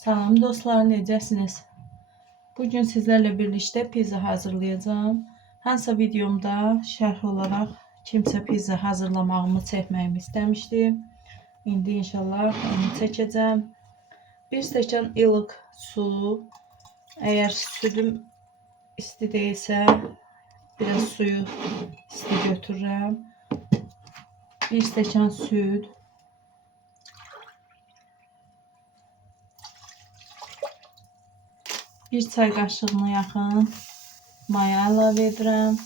Salam dostlar, necəsiniz? Bugün sizlərlə birlikdə pizza hazırlayacağım. Hansısa videomda şərh olaraq kimsə pizza hazırlamağımı çəkməyimi istəmişdi. İndi inşallah onu çəkəcəm. Bir stəkan ılıq su. Əgər südüm isti deyilsə, biraz suyu isti götürürəm. Bir stəkan süd. Bir çay qaşığına yaxın maya əlavə edirəm.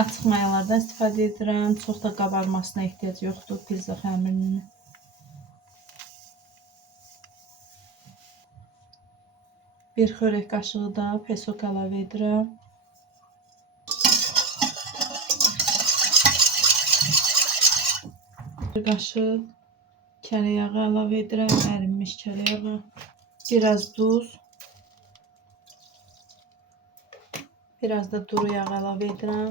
Açıq mayalardan istifadə edirəm. Çox da qabarmasına ehtiyac yoxdur pizza xəmirinin. Bir xörək qaşığı da pesok əlavə edirəm. Bir qaşıq kərə yağı əlavə edirəm. Ərinmiş kərə yağı. Biraz duz. Biraz da duru yağ əlavə edirəm.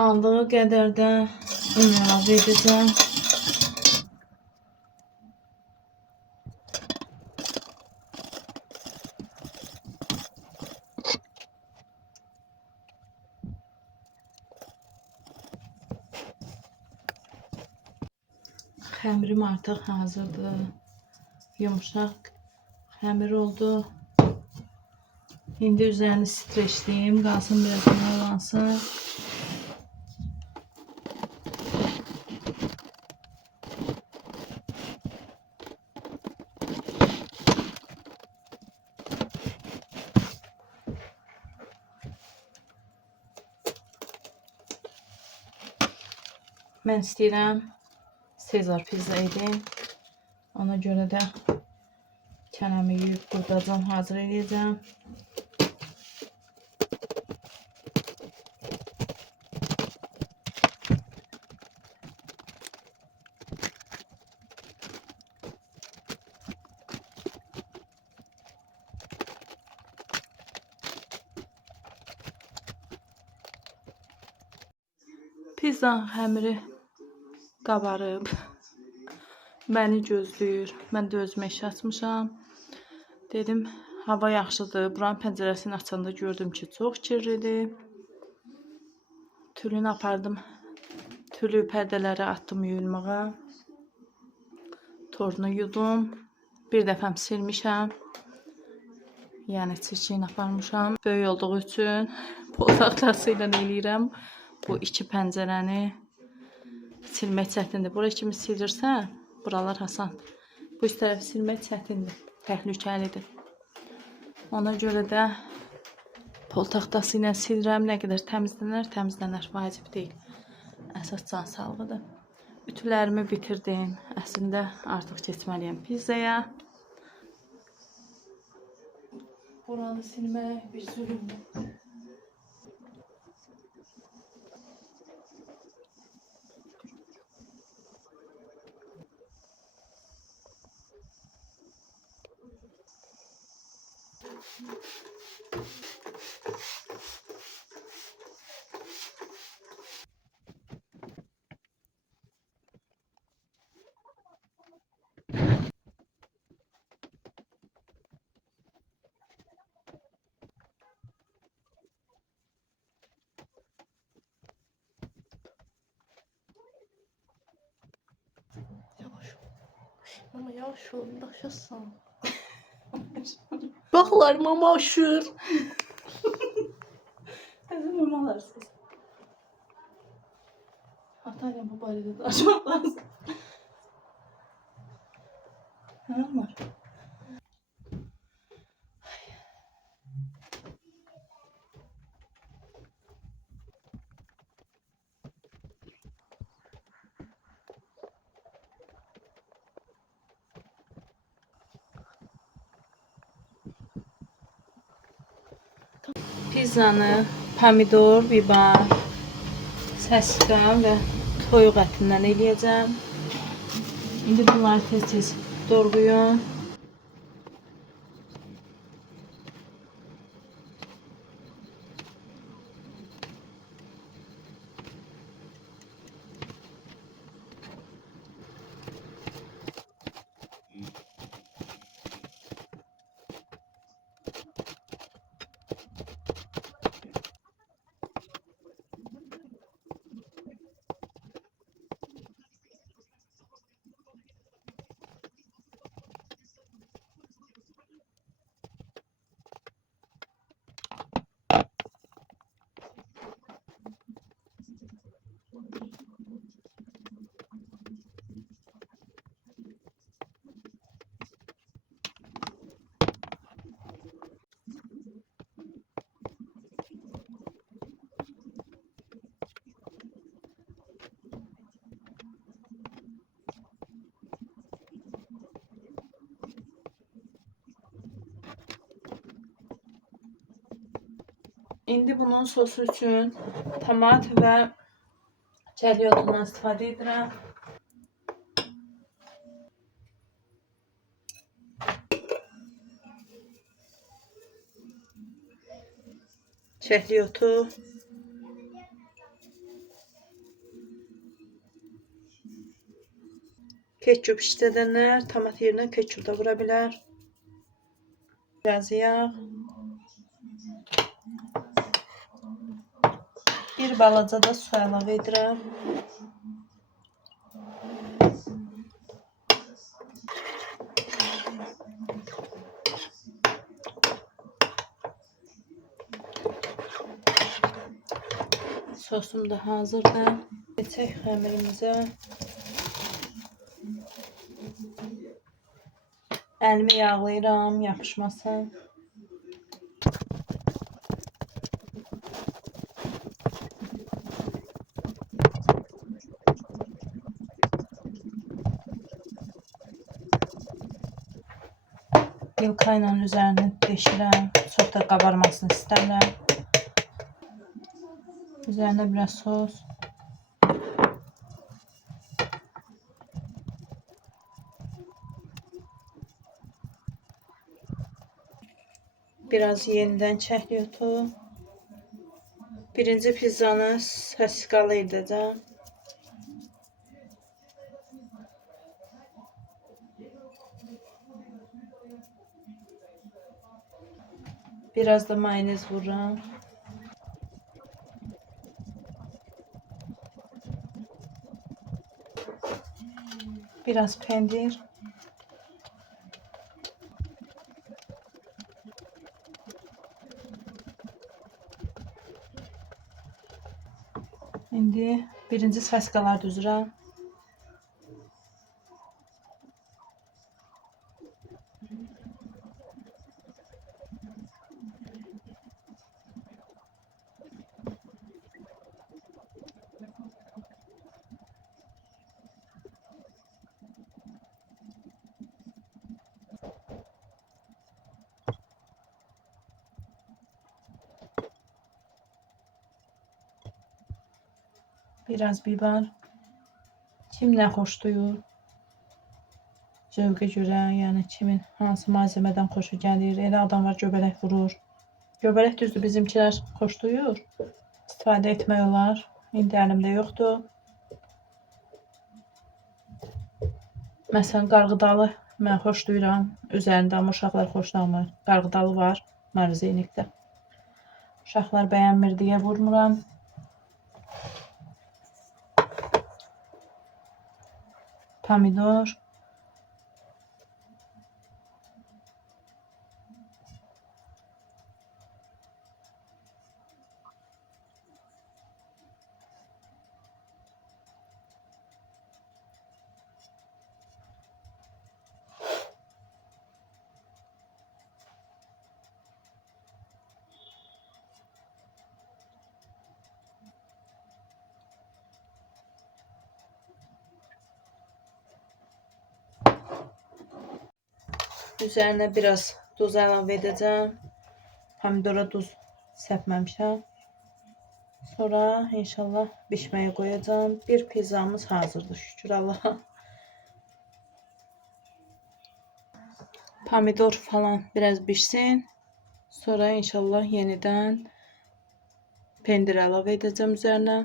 Aldığı qədər də un əlavə edəcəm. Xəmirim artıq hazırdır. Yumuşaq xəmir oldu. İndi üzərini streçləyim, qalsın biraz mayalansın. Mən istəyirəm Sezar pizza edeyim. Ona görə də kənəmi yuyub qurdacam, hazır edəcəm. Pizza xəmiri qabarıb. Məni gözləyir. Mən də özümə iş açmışam. Dedim, hava yaxşıdır. Buranın pəncərəsini açanda gördüm ki, çox kirlidir. Tülünü apardım. Tülü pərdələri atdım yuyulmağa. Torunu yudum. Bir dəfəm silmişəm. Yəni çirkin aparmışam. Böyük olduğu üçün pol taxtası ilə eləyirəm. Bu iki pəncərəni silmək çətindir. Buraya kimi silirsən, buralar asandır. Bu üst tərəfi silmək çətindir, təhlükəlidir. Ona görə də pol taxtası ilə silirəm. Nə qədər təmizlənər, təmizlənər. Vacib deyil. Əsas can sağlığıdır. Ütülərimi bitirdim. Əslində artıq keçməliyəm pizzaya. Buranı silmək bir zülümdür. Mama yavaş ol, daşırsan. Baklar mama aşır. Həzin mamalar siz. Atayla bu barədə danışmaq lazım. Hə, var. Pizzanı pomidor, biber, səskən və toyuq ətindən eləyəcəm. İndi bunları tez-tez doğrayın. İndi bunun sosu üçün tomat və çərli otundan istifadə edirəm. Çərli otu, ketçup istədənlər tomat yerinə ketçup da vura bilər. Biraz yağ. Bir balaca da su əlavə edirəm. Sosum da hazırdır. Keçək xəmirimizə. Əlimi yağlayıram, yapışmasın. Yılka ilə üzərini deşirəm. Çox da qabarmasını istəmirəm. Üzerine biraz sos. Biraz yeniden çəkli otu. Birinci pizzanı səskalı edəcəm. Biraz da mayonez vururam. Biraz pendir. İndi birinci səskalar düzürəm. Biraz biber. Kim nə xoşlayır? Zövqə görə, yəni kimin hansı malzəmədən xoşu gəlir. Elə adam var göbələk vurur. Göbələk düzdür bizimkilər xoşlayır. İstifadə etmək olar. İndi əlimdə yoxdur. Məsələn, qarğıdalı mən xoşlayıram. Üzərində amma uşaqlar xoşlamır. Qarğıdalı var marzinikdə. Uşaqlar bəyənmir deyə vurmuram. Pomidor. Üzerine biraz duz əlavə edəcəm. Pomidora duz səpməmişəm. Sonra inşallah bişməyə qoyacağım. Bir pizzamız hazırdır, şükür Allaha. Pomidor falan biraz pişsin. Sonra inşallah yeniden pendir əlavə edəcəm üzerine.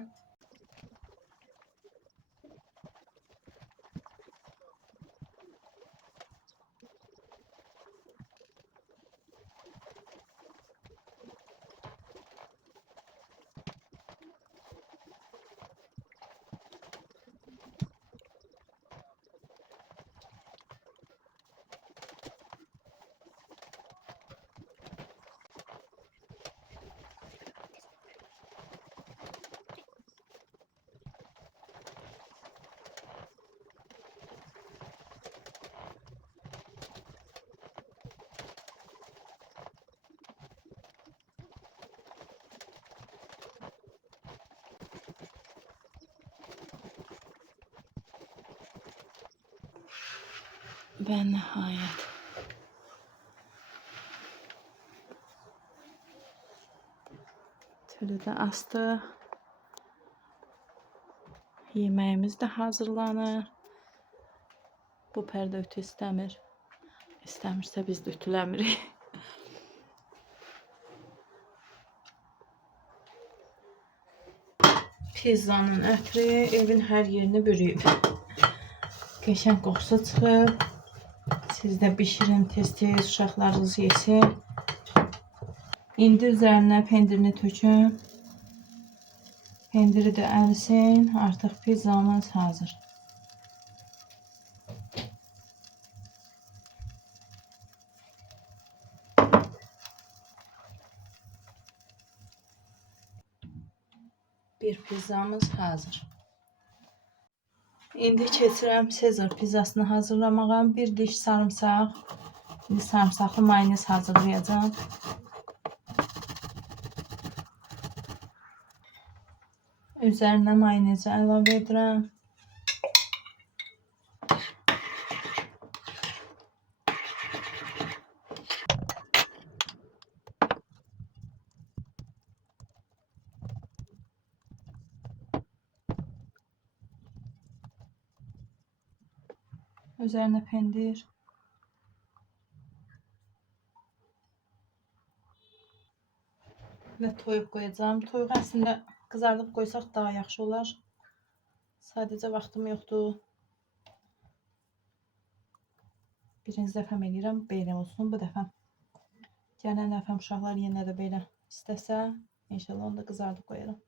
Ve nihayet Şöyle də astıq. Yeməyimiz də hazırlanır. Bu pərdə ütü istəmir. İstəmirsə biz də ütüləmirik. Pizzanın ətri evin hər yerini bürüyüb. Qəşəng qoxusu çıxıb. Siz də bişirin tez-tez, uşaqlarınız yesin. İndi üzərinə pendirini tökün. Pendiri də ərisin. Artıq pizzamız hazır. Bir pizzamız hazır. İndi keçirəm Sezar pizzasını hazırlamağa. Bir diş sarımsaq. İndi sarımsaqlı mayonez hazırlayacağım. Üzərinə mayonezi əlavə edirəm. Üzərinə pendir. Və toyuq qoyacağım. Toyuq əslində qızardıb qoysaq daha yaxşı olar. Sadəcə vaxtım yoxdur. Birinci dəfəm eləyirəm, belə olsun bu dəfə. Gələn dəfəm uşaqlar yenə də belə istəsə, inşallah onu da qızardıb qoyarım.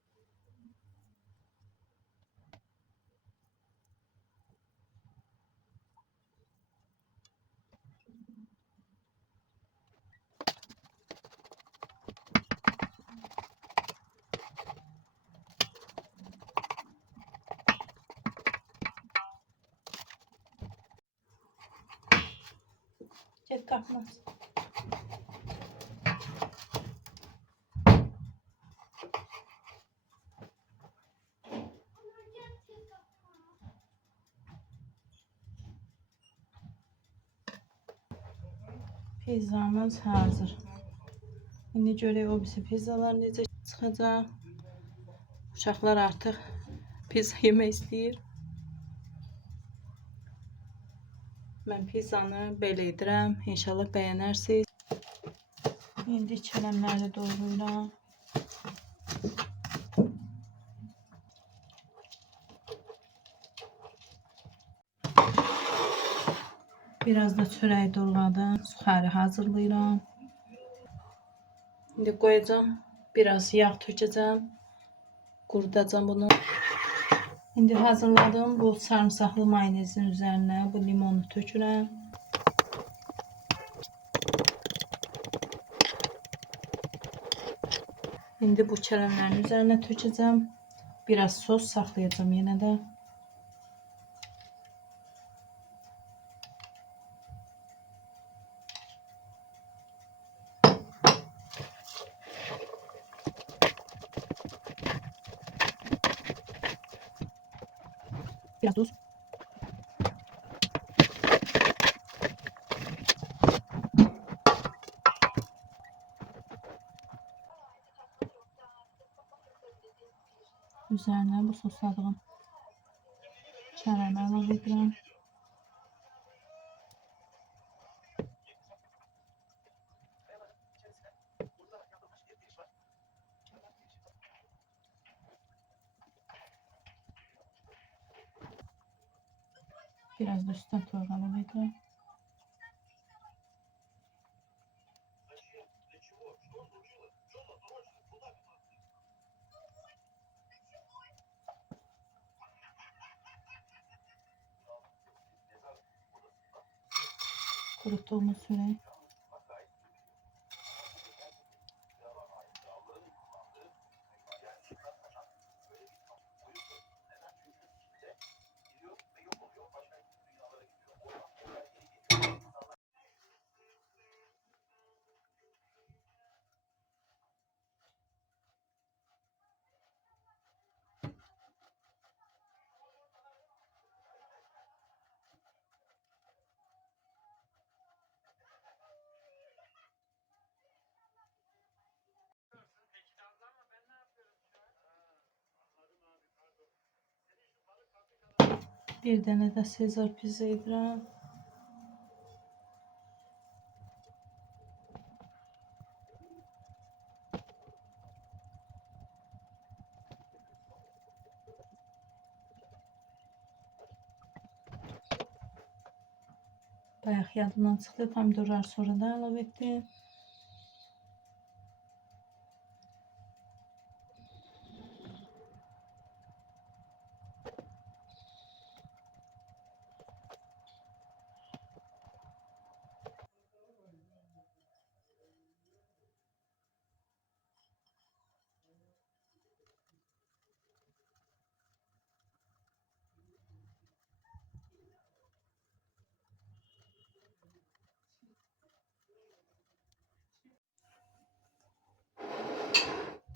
Get qapmaz. Pizzamız hazır. İndi görək o birisi pizzalar necə çıxacaq. Uşaqlar artıq pizza yemək istəyir. Mən pizzanı belə edirəm. İnşallah bəyənərsiniz. İndi çələmləri doğrayıram. Biraz da çörək doğradım. Suxarı hazırlayıram. İndi qoyacağım. Biraz yağ tökəcəm. Qurudacam bunu. İndi hazırladım. Bu sarımsaqlı mayonezin üzərinə bu limonu tökürəm. İndi bu çələmlərin üzərinə tökəcəm. Biraz sos saxlayacağım yenə də. Biraz tuz. Üzərinə bu sosladığım çələmi əlavə edirəm. Biraz da üstdən toyuq əlavə edirəm. Kurutduğumuz çörək. Bir dənə də Sezar pizza edirəm. Bayaq yadımdan çıxdı. Pomidorları sonra da əlavə etdim.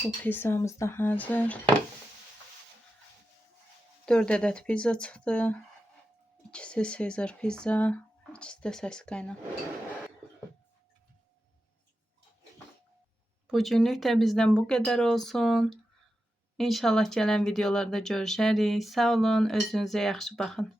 Bu pizzamız da hazır. 4 ədəd pizza çıxdı. İkisi Sezar pizza, ikisi də səskayla. Bugünlük də bizdən bu qədər olsun. İnşallah gələn videolarda görüşərik. Sağ olun, özünüzə yaxşı baxın.